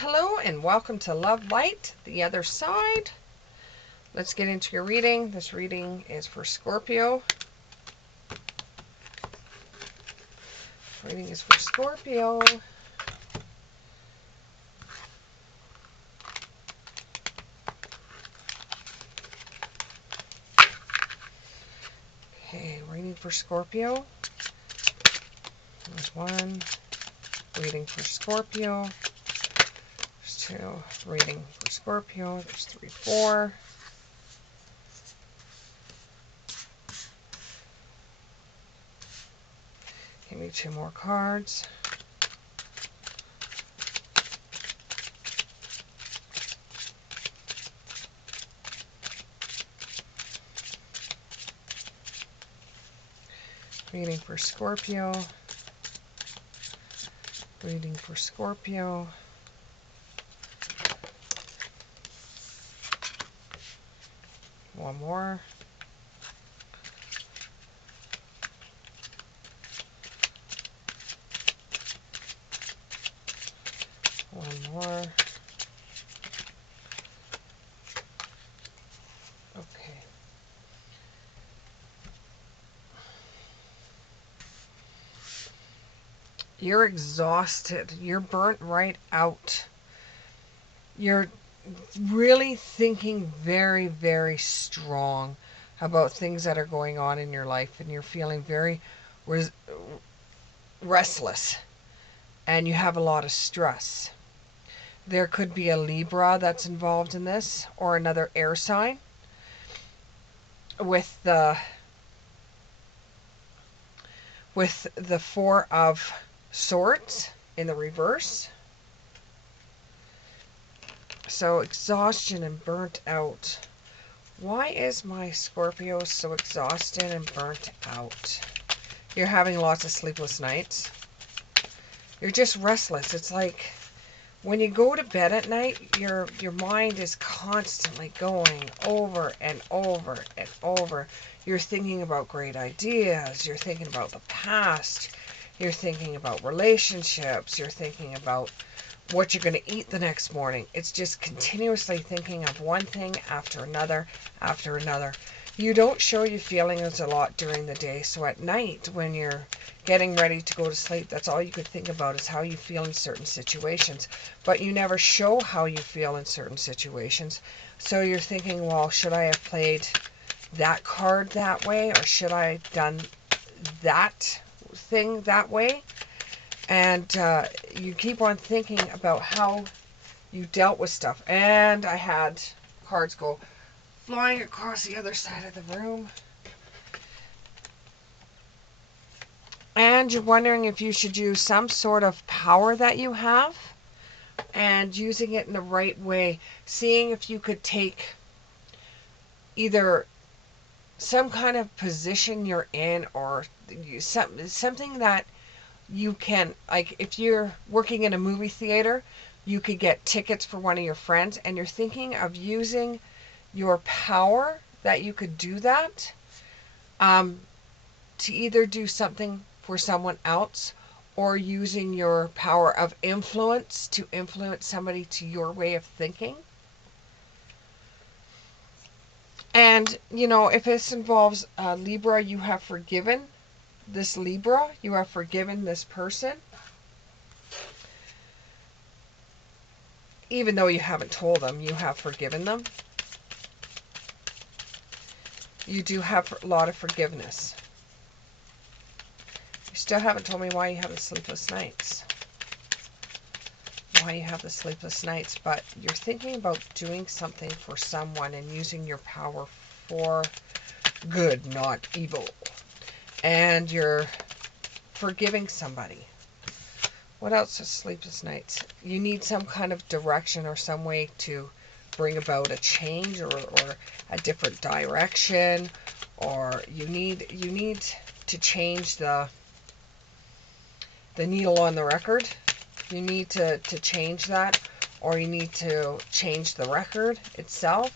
Hello and welcome to Love Light, the other side. Let's get into your reading. This reading is for Scorpio. Reading is for Scorpio. Okay, reading for Scorpio. There's one. Reading for Scorpio. There's two. Reading for Scorpio. There's 3, 4. Give me 2 more cards. Reading for Scorpio. Reading for Scorpio. One more. One more. Okay. You're exhausted. You're burnt right out. You're really thinking very, very strong about things that are going on in your life, and you're feeling very restless, and you have a lot of stress. There could be a Libra that's involved in this, or another air sign with the 4 of Swords in the reverse. So exhaustion and burnt out. Why is my Scorpio so exhausted and burnt out? You're having lots of sleepless nights. You're just restless. It's like when you go to bed at night, your mind is constantly going over and over and over. You're thinking about great ideas. You're thinking about the past. You're thinking about relationships. You're thinking about what you're going to eat the next morning. It's just continuously thinking of one thing after another after another. You don't show your feelings a lot during the day, so at night when you're getting ready to go to sleep, that's all you could think about is how you feel in certain situations. But you never show how you feel in certain situations. So you're thinking, well, should I have played that card that way, or should I have done that thing that way? And you keep on thinking about how you dealt with stuff. And I had cards go flying across the other side of the room. And you're wondering if you should use some sort of power that you have and using it in the right way. Seeing if you could take either some kind of position you're in, or something that you can, like if you're working in a movie theater, you could get tickets for one of your friends, and you're thinking of using your power that you could do that to either do something for someone else, or using your power of influence to influence somebody to your way of thinking. And, you know, if this involves Libra, you have forgiven this Libra. You have forgiven this person. Even though you haven't told them, you have forgiven them. You do have a lot of forgiveness. You still haven't told me why you have the sleepless nights. Why you have the sleepless nights, but you're thinking about doing something for someone and using your power for good, not evil. And you're forgiving somebody. What else is sleepless nights? You need some kind of direction or some way to bring about a change, or a different direction, or you need to change the needle on the record. You need to change that, or you need to change the record itself.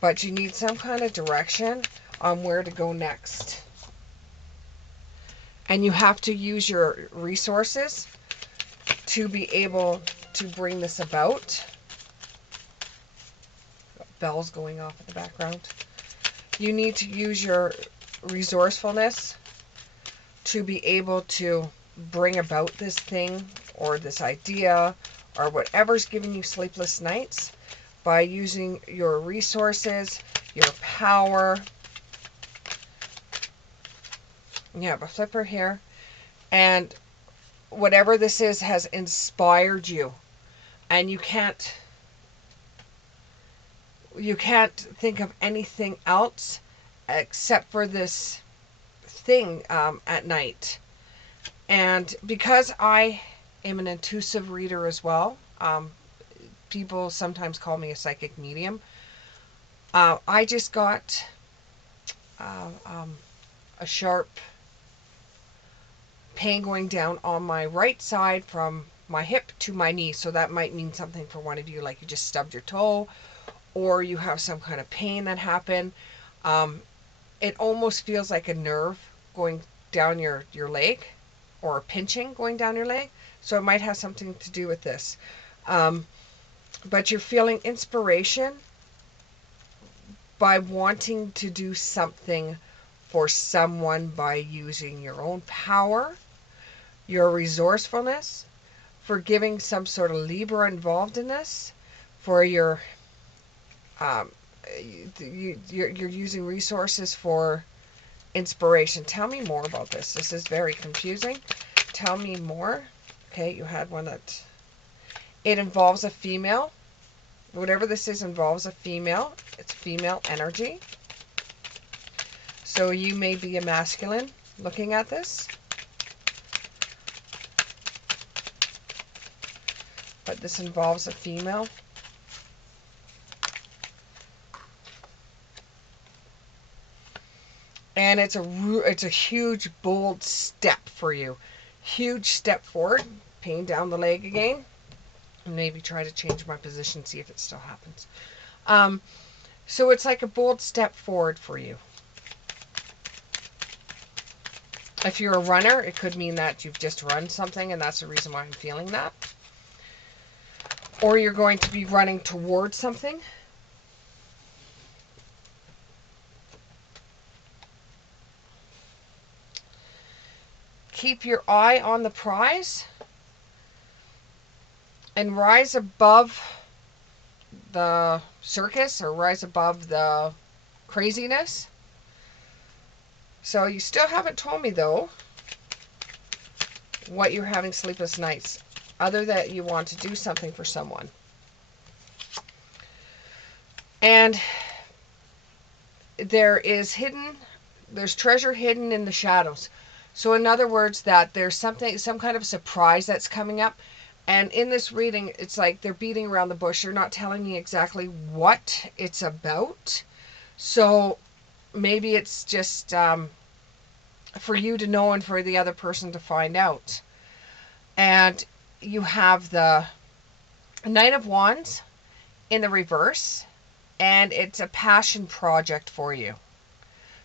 But you need some kind of direction on where to go next. And you have to use your resources to be able to bring this about, bells going off in the background, you need to use your resourcefulness to be able to bring about this thing or this idea or whatever's giving you sleepless nights by using your resources, your power. You have a flipper here. And whatever this is has inspired you. And you can't think of anything else except for this thing at night. And because I am an intuitive reader as well, people sometimes call me a psychic medium. I just got a sharp pain going down on my right side from my hip to my knee. So that might mean something for one of you, like you just stubbed your toe, or you have some kind of pain that happened. It almost feels like a nerve going down your leg, or a pinching going down your leg. So it might have something to do with this. But you're feeling inspiration by wanting to do something for someone by using your own power, your resourcefulness, for giving some sort of Libra involved in this, for your you're using resources for inspiration. Tell me more about this. This is very confusing. Tell me more. Okay, you had one that it involves a female. Whatever this is involves a female. It's female energy. So you may be a masculine looking at this. But this involves a female. And it's a huge, bold step for you. Huge step forward. Pain down the leg again. And maybe try to change my position, see if it still happens. So it's like a bold step forward for you. If you're a runner, it could mean that you've just run something, and that's the reason why I'm feeling that. Or you're going to be running towards something. Keep your eye on the prize and rise above the circus, or rise above the craziness. So you still haven't told me, though, what you're having sleepless nights, other that you want to do something for someone. And there's treasure hidden in the shadows. So in other words, that there's some kind of surprise that's coming up. And in this reading, it's like they're beating around the bush. They're not telling me exactly what it's about. So maybe it's just for you to know and for the other person to find out. And you have the Knight of Wands in the reverse. And it's a passion project for you.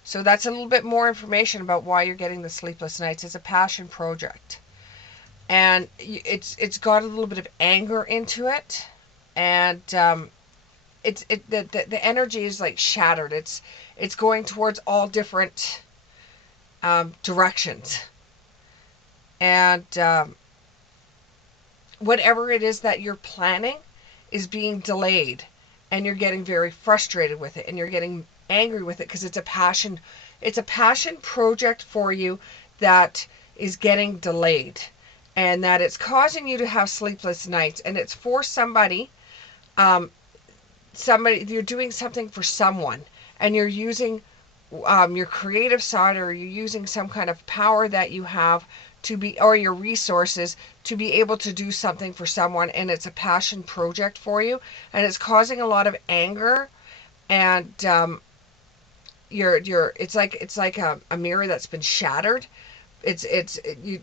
So that's a little bit more information about why you're getting the sleepless nights. It's a passion project. And it's got a little bit of anger into it. And the energy is like shattered. It's going towards all different directions. And whatever it is that you're planning is being delayed. And you're getting very frustrated with it. And you're getting angry with it because it's a passion project for you that is getting delayed, and that it's causing you to have sleepless nights. And it's for somebody you're doing something for someone, and you're using your creative side, or you're using some kind of power that you have or your resources to be able to do something for someone. And it's a passion project for you, and it's causing a lot of anger. And it's like a mirror that's been shattered.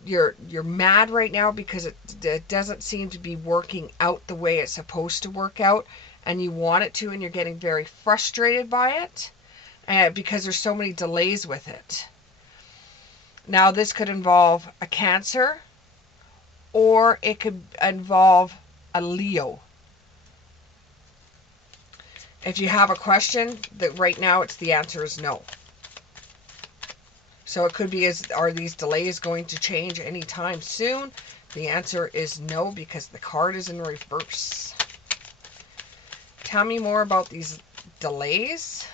You're mad right now because it doesn't seem to be working out the way it's supposed to work out, and you want it to, and you're getting very frustrated by it because there's so many delays with it. Now this could involve a Cancer, or it could involve a Leo. If you have a question, that right now the answer is no. So it could be, are these delays going to change anytime soon? The answer is no, because the card is in reverse. Tell me more about these delays.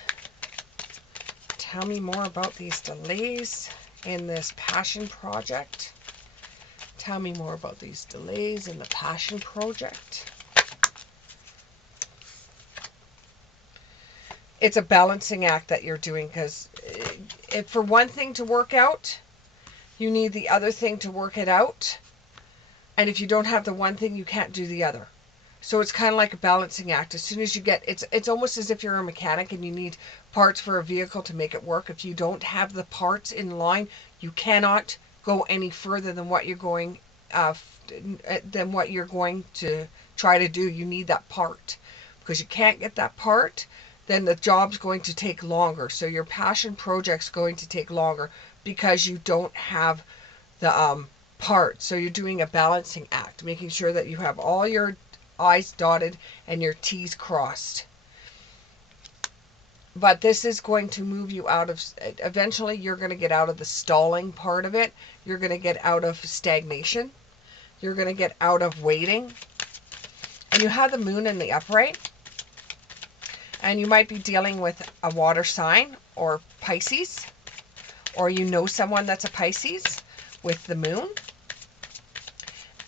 Tell me more about these delays in this passion project. Tell me more about these delays in the passion project. It's a balancing act that you're doing, because if for one thing to work out, you need the other thing to work it out. And if you don't have the one thing, you can't do the other. So it's kind of like a balancing act. As soon as you get, it's almost as if you're a mechanic and you need parts for a vehicle to make it work. If you don't have the parts in line, you cannot go any further than what you're going to try to do. You need that part, because you can't get that part, then the job's going to take longer. So your passion project's going to take longer because you don't have the part. So you're doing a balancing act, making sure that you have all your I's dotted and your T's crossed. But this is going to move you out of, eventually you're going to get out of the stalling part of it. You're going to get out of stagnation. You're going to get out of waiting. And you have the moon in the upright. And you might be dealing with a water sign or Pisces, or you know someone that's a Pisces with the moon.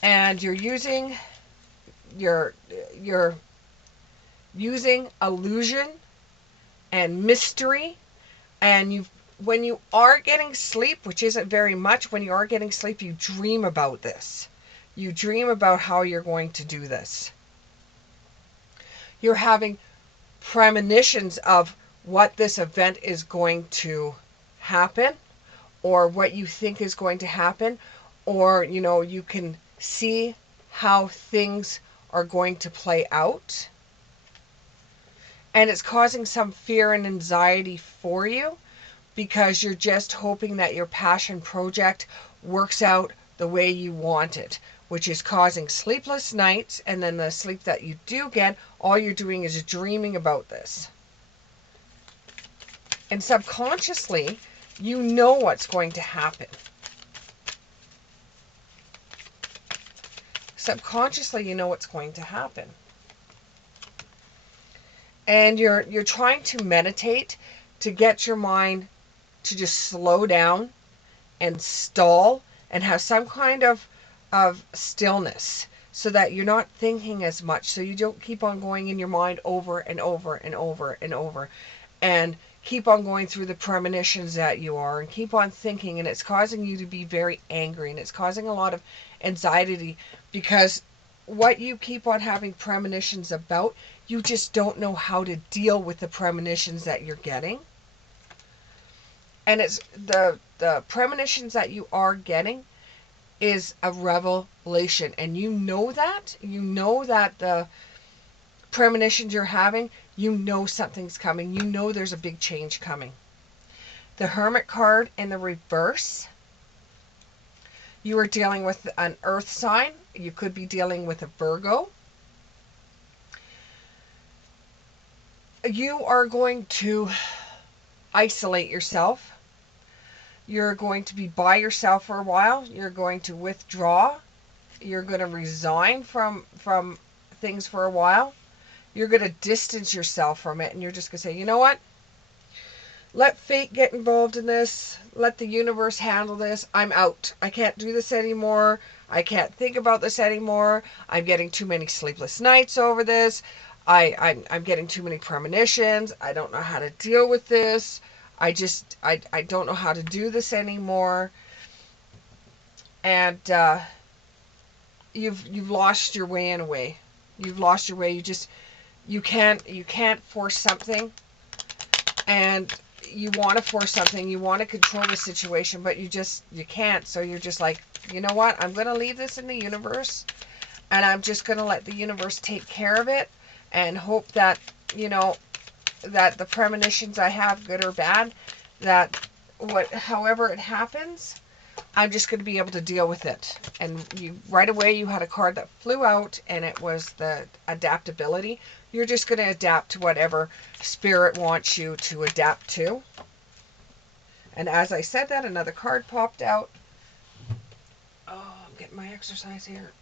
And you're using using illusion and mystery, and when you are getting sleep, which isn't very much, when you are getting sleep, you dream about this. You dream about how you're going to do this. You're having premonitions of what this event is going to happen, or what you think is going to happen, or you can see how things are going to play out. And it's causing some fear and anxiety for you, because you're just hoping that your passion project works out the way you want it, which is causing sleepless nights. And then the sleep that you do get, all you're doing is dreaming about this. And subconsciously, you know what's going to happen. Subconsciously, you know what's going to happen. And you're trying to meditate to get your mind to just slow down and stall and have some kind of stillness, so that you're not thinking as much, so you don't keep on going in your mind over and over and over and over, and keep on going through the premonitions that you are, and keep on thinking, and it's causing you to be very angry, and it's causing a lot of anxiety, because what you keep on having premonitions about, you just don't know how to deal with the premonitions that you're getting. And it's the premonitions that you are getting is a revelation, and you know that the premonitions you're having, something's coming, there's a big change coming. The Hermit card in the reverse, you are dealing with an earth sign. You could be dealing with a Virgo. You are going to isolate yourself. You're going to be by yourself for a while. You're going to withdraw. You're going to resign from things for a while. You're going to distance yourself from it, and you're just going to say, you know what? Let fate get involved in this. Let the universe handle this. I'm out. I can't do this anymore. I can't think about this anymore. I'm getting too many sleepless nights over this. I'm getting too many premonitions. I don't know how to deal with this. I don't know how to do this anymore. And you've lost your way in a way. You've lost your way. You can't force something, and you want to force something. You want to control the situation, but you can't. So you're just like, you know what? I'm going to leave this in the universe, and I'm just going to let the universe take care of it, and hope that, that the premonitions I have, good or bad, that however it happens, I'm just going to be able to deal with it. And you right away, you had a card that flew out, and it was the adaptability. You're just going to adapt to whatever spirit wants you to adapt to. And as I said that, another card popped out. Oh, I'm getting my exercise here.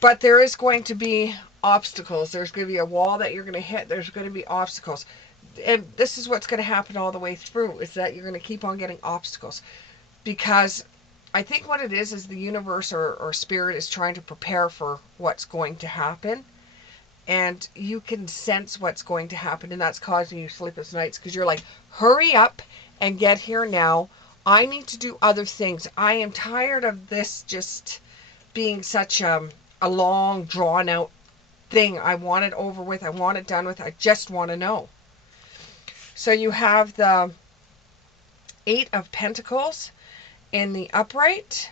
But there is going to be obstacles. There's going to be a wall that you're going to hit. There's going to be obstacles. And this is what's going to happen all the way through, is that you're going to keep on getting obstacles. Because I think what it is the universe or spirit is trying to prepare for what's going to happen. And you can sense what's going to happen, and that's causing you sleepless nights because you're like, hurry up and get here now. I need to do other things. I am tired of this just being such a long, drawn out thing. I want it over with. I want it done with. I just want to know. So you have the 8 of Pentacles in the upright.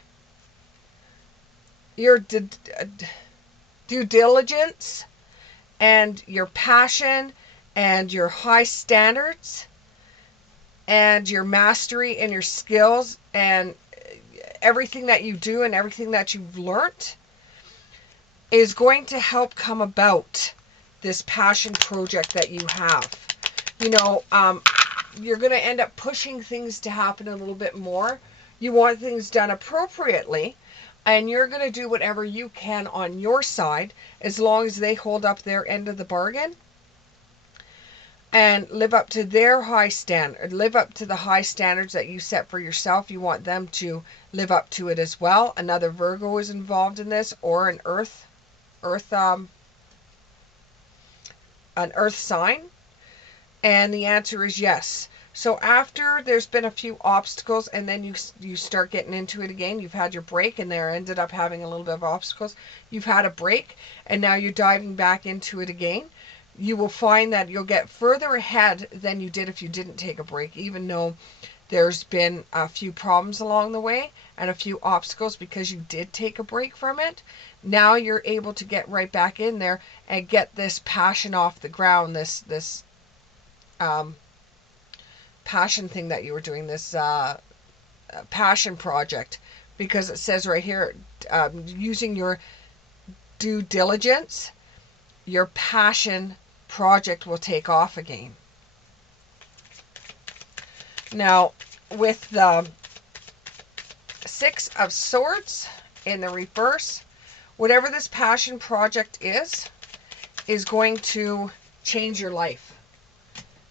Your due diligence and your passion and your high standards and your mastery and your skills and everything that you do and everything that you've learned is going to help come about this passion project that you have. You know, you're going to end up pushing things to happen a little bit more. You want things done appropriately, and you're going to do whatever you can on your side as long as they hold up their end of the bargain and live up to their high standard, live up to the high standards that you set for yourself. You want them to live up to it as well. Another Virgo is involved in this, or an earth sign. And the answer is yes. So after there's been a few obstacles, and then you start getting into it again, you've had your break, and there ended up having a little bit of obstacles. You've had a break, and now you're diving back into it again. You will find that you'll get further ahead than you did if you didn't take a break, even though there's been a few problems along the way and a few obstacles because you did take a break from it. Now you're able to get right back in there and get this passion off the ground, this passion thing that you were doing, this passion project, because it says right here, using your due diligence, your passion project will take off again. Now, with the 6 of Swords in the reverse, whatever this passion project is going to change your life.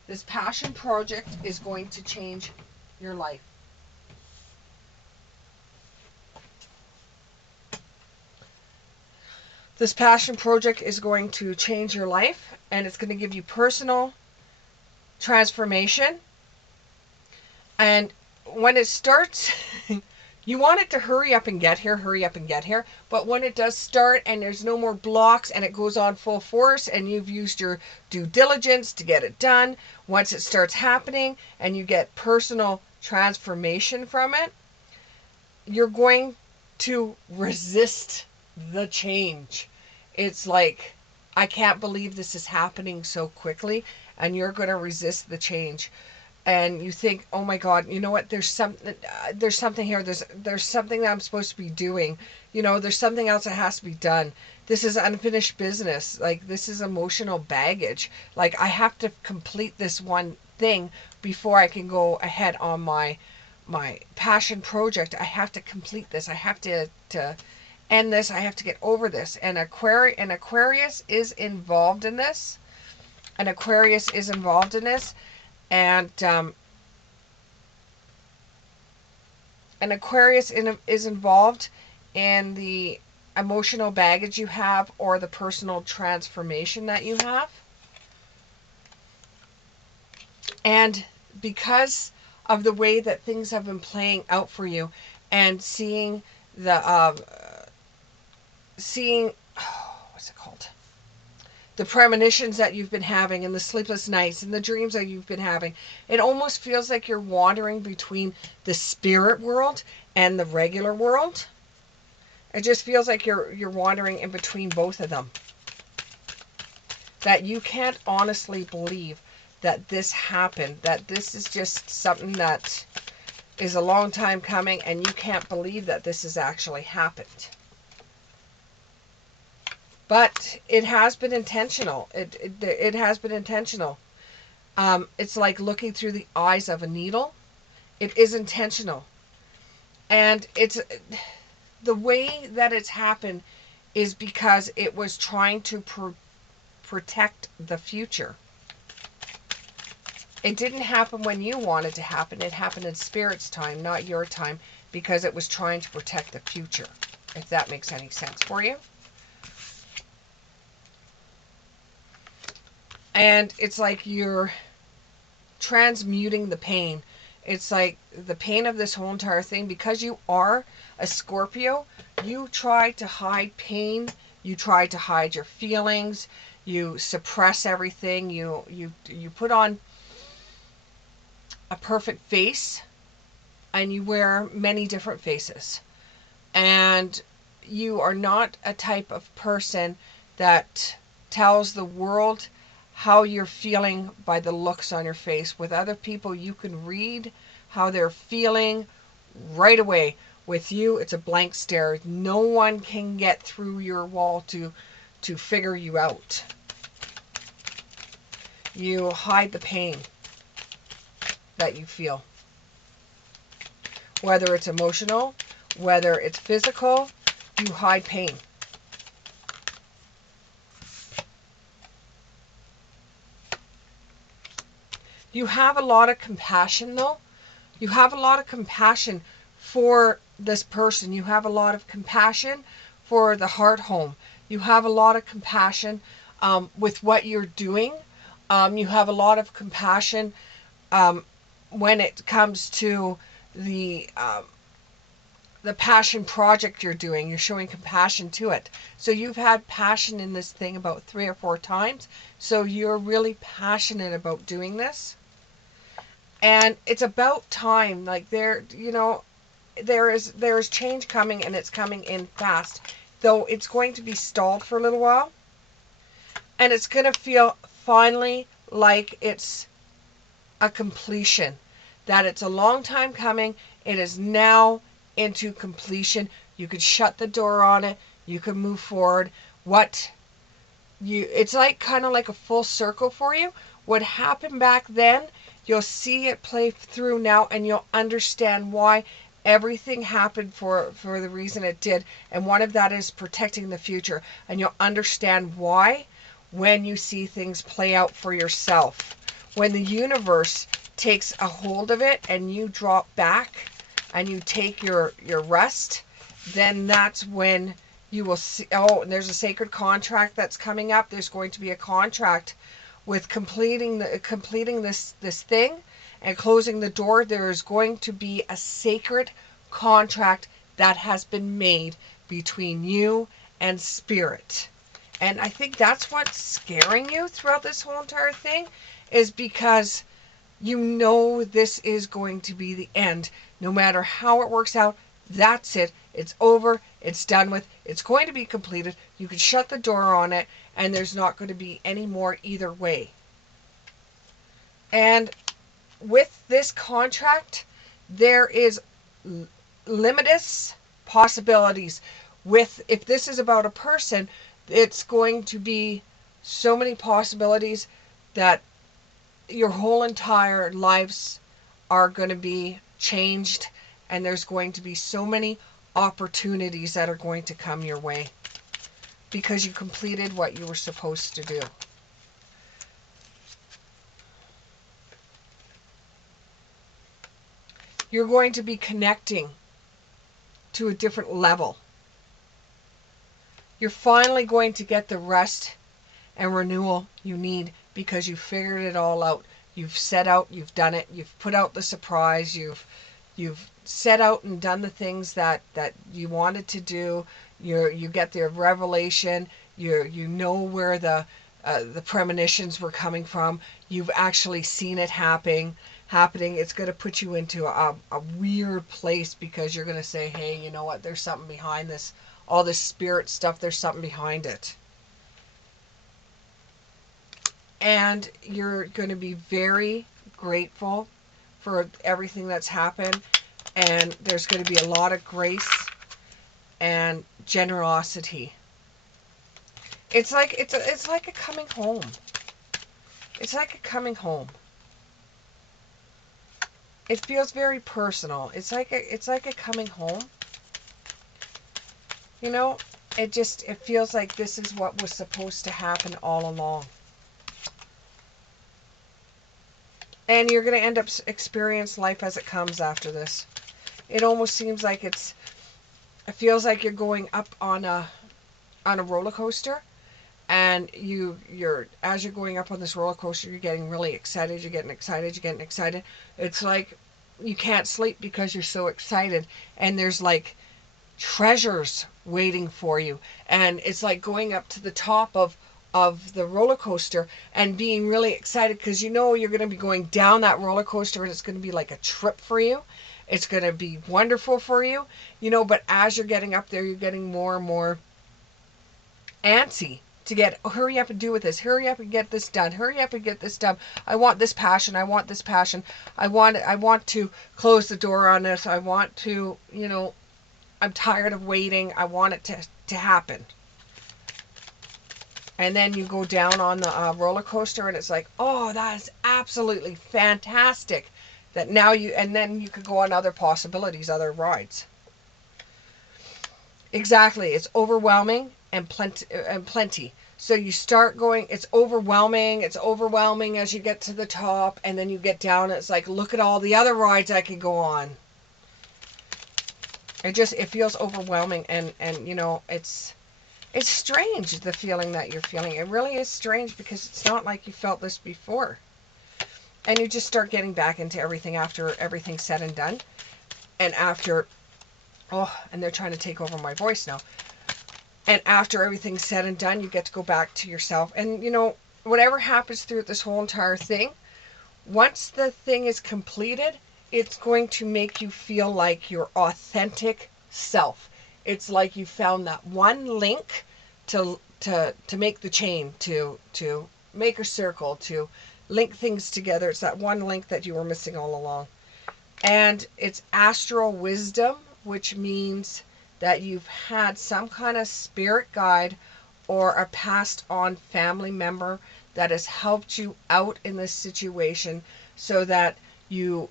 This passion project is going to change your life. This passion project is going to change your life, and it's going to give you personal transformation. And when it starts, you want it to hurry up and get here, hurry up and get here. But when it does start and there's no more blocks and it goes on full force and you've used your due diligence to get it done, once it starts happening and you get personal transformation from it, you're going to resist the change. It's like, I can't believe this is happening so quickly, and you're going to resist the change. And you think, oh my God, you know what? There's something here. There's something that I'm supposed to be doing. You know, there's something else that has to be done. This is unfinished business. Like, this is emotional baggage. Like, I have to complete this one thing before I can go ahead on my passion project. I have to complete this. I have to end this. I have to get over this. And Aquarius is involved in this. And Aquarius is involved in this. And Aquarius is involved in the emotional baggage you have or the personal transformation that you have. And because of the way that things have been playing out for you and seeing the, what's it called? The premonitions that you've been having and the sleepless nights and the dreams that you've been having, it almost feels like you're wandering between the spirit world and the regular world. It just feels like you're wandering in between both of them. That you can't honestly believe that this happened, that this is just something that is a long time coming, and you can't believe that this has actually happened. But it has been intentional. It has been intentional. It's like looking through the eyes of a needle. It is intentional. And it's the way that it's happened is because it was trying to protect the future. It didn't happen when you wanted to happen. It happened in Spirit's time, not your time, because it was trying to protect the future, if that makes any sense for you. And it's like you're transmuting the pain. It's like the pain of this whole entire thing, because you are a Scorpio, you try to hide pain, you try to hide your feelings, you suppress everything, you put on a perfect face, and you wear many different faces. And you are not a type of person that tells the world how you're feeling by the looks on your face. With other people, you can read how they're feeling right away. With you, it's a blank stare. No one can get through your wall to figure you out. You hide the pain that you feel. Whether it's emotional, whether it's physical, you hide pain. You have a lot of compassion, though. You have a lot of compassion for this person. You have a lot of compassion for the heart home. You have a lot of compassion with what you're doing. You have a lot of compassion when it comes to the passion project you're doing. You're showing compassion to it. So you've had passion in this thing about 3 or 4 times. So you're really passionate about doing this. And it's about time. Like there is change coming, and it's coming in fast. Though it's going to be stalled for a little while. And it's going to feel finally like it's a completion. That it's a long time coming. It is now into completion. You could shut the door on it. You can move forward. It's like kind of like a full circle for you. What happened back then, you'll see it play through now, and you'll understand why everything happened for the reason it did. And one of that is protecting the future. And you'll understand why when you see things play out for yourself. When the universe takes a hold of it and you drop back and you take your rest, then that's when you will see. Oh, there's a sacred contract that's coming up. There's going to be a contract with completing this thing and closing the door. There is going to be a sacred contract that has been made between you and Spirit. And I think that's what's scaring you throughout this whole entire thing, is because you know this is going to be the end. No matter how it works out, that's it. It's over. It's done with. It's going to be completed. You can shut the door on it, and there's not going to be any more either way. And with this contract, there is limitless possibilities. If this is about a person, it's going to be so many possibilities that your whole entire lives are going to be changed, and there's going to be so many opportunities that are going to come your way because you completed what you were supposed to do. You're going to be connecting to a different level. You're finally going to get the rest and renewal you need because you figured it all out. You've set out, you've done it, you've put out the surprise, you've set out and done the things that you wanted to do. You get the revelation. You know where the premonitions were coming from. You've actually seen it happening. It's going to put you into a weird place because you're going to say, hey, you know what? There's something behind this. All this spirit stuff, there's something behind it. And you're going to be very grateful for everything that's happened. And there's going to be a lot of grace and generosity. It's like it's like a coming home. It's like a coming home. It feels very personal. It's like a coming home. You know, it feels like this is what was supposed to happen all along. And you're going to end up experience life as it comes after this. It almost seems like it feels like you're going up on a roller coaster, and you're as you're going up on this roller coaster, you're getting really excited, you're getting excited, you're getting excited. It's like you can't sleep because you're so excited, and there's like treasures waiting for you, and it's like going up to the top of the roller coaster and being really excited because you know you're going to be going down that roller coaster, and it's going to be like a trip for you. It's going to be wonderful for you, you know, but as you're getting up there, you're getting more and more antsy to get, oh, hurry up and do with this, hurry up and get this done, hurry up and get this done. I want this passion, I want this passion, I want to close the door on this, I want to, you know, I'm tired of waiting, I want it to happen. And then you go down on the roller coaster, and it's like, oh, that is absolutely fantastic. That now and then you could go on other possibilities, other rides. Exactly, it's overwhelming and plenty. So you start going, it's overwhelming as you get to the top, and then you get down, and it's like, look at all the other rides I could go on. It feels overwhelming, and you know, it's strange, the feeling that you're feeling. It really is strange because it's not like you felt this before. And you just start getting back into everything after everything's said and done. And after, oh, and they're trying to take over my voice now. And after everything's said and done, you get to go back to yourself. And, you know, whatever happens through this whole entire thing, once the thing is completed, it's going to make you feel like your authentic self. It's like you found that one link to make the chain, to make a circle, to link things together. It's that one link that you were missing all along. And it's astral wisdom, which means that you've had some kind of spirit guide or a passed on family member that has helped you out in this situation, so that you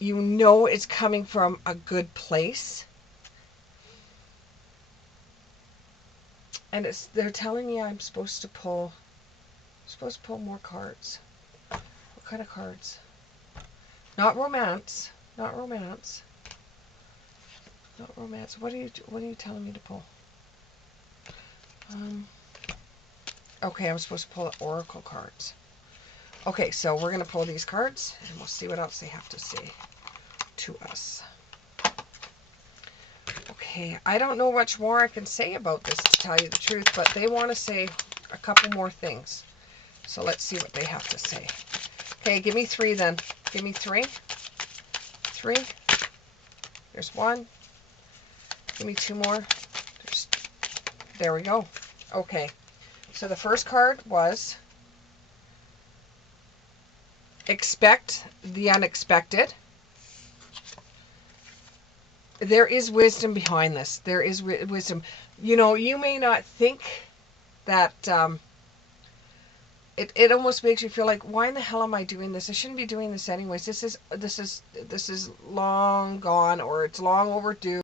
know it's coming from a good place. And they're telling me I'm supposed to pull more cards. What kind of cards? Not romance. Not romance. Not romance. What are you telling me to pull? Okay, I'm supposed to pull the oracle cards. Okay, so we're going to pull these cards, and we'll see what else they have to say to us. Okay, I don't know much more I can say about this, to tell you the truth, but they want to say a couple more things. So let's see what they have to say. Okay, give me 3 then. Give me 3. 3. There's 1. Give me 2 more. There we go. Okay, so the first card was expect the unexpected. There is wisdom behind this. There is wisdom. You know, you may not think that it almost makes you feel like, why in the hell am I doing this? I shouldn't be doing this anyways. This is long gone, or it's long overdue.